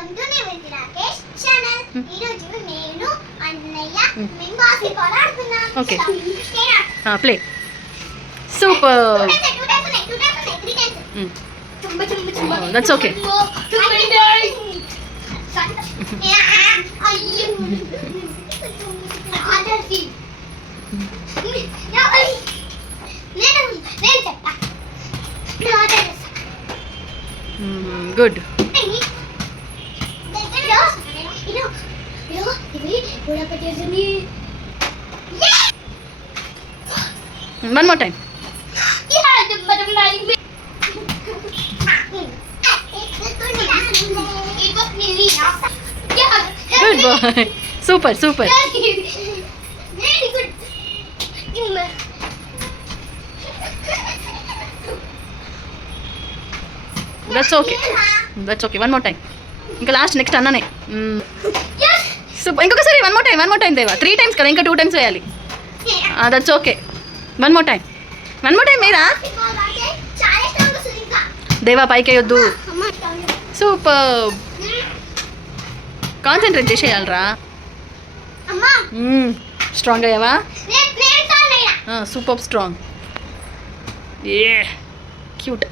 Welcome to నేమిటి Rakesh channel. ఈ రోజు నేను అన్నయ్య మేము బాస్కెట్బాల్ ఆడుతున్నాం. Okay play. Super. That's okay. Good. One more time. Good boy. Super, super. That's okay. That's okay. One more time. ఇంకా లాస్ట్ నెక్స్ట్ అన్ననే. సూపర్. ఇంకొకసారి one more time Deva. 3 times కదా, ఇంకా 2 times వేయాలి. That's okay. One more time మీరా దేవా పైకి వేయొద్దు. Super. Concentrate చేసేయాలరా. స్ట్రాంగ్ అయ్యావా? Super strong. A cute.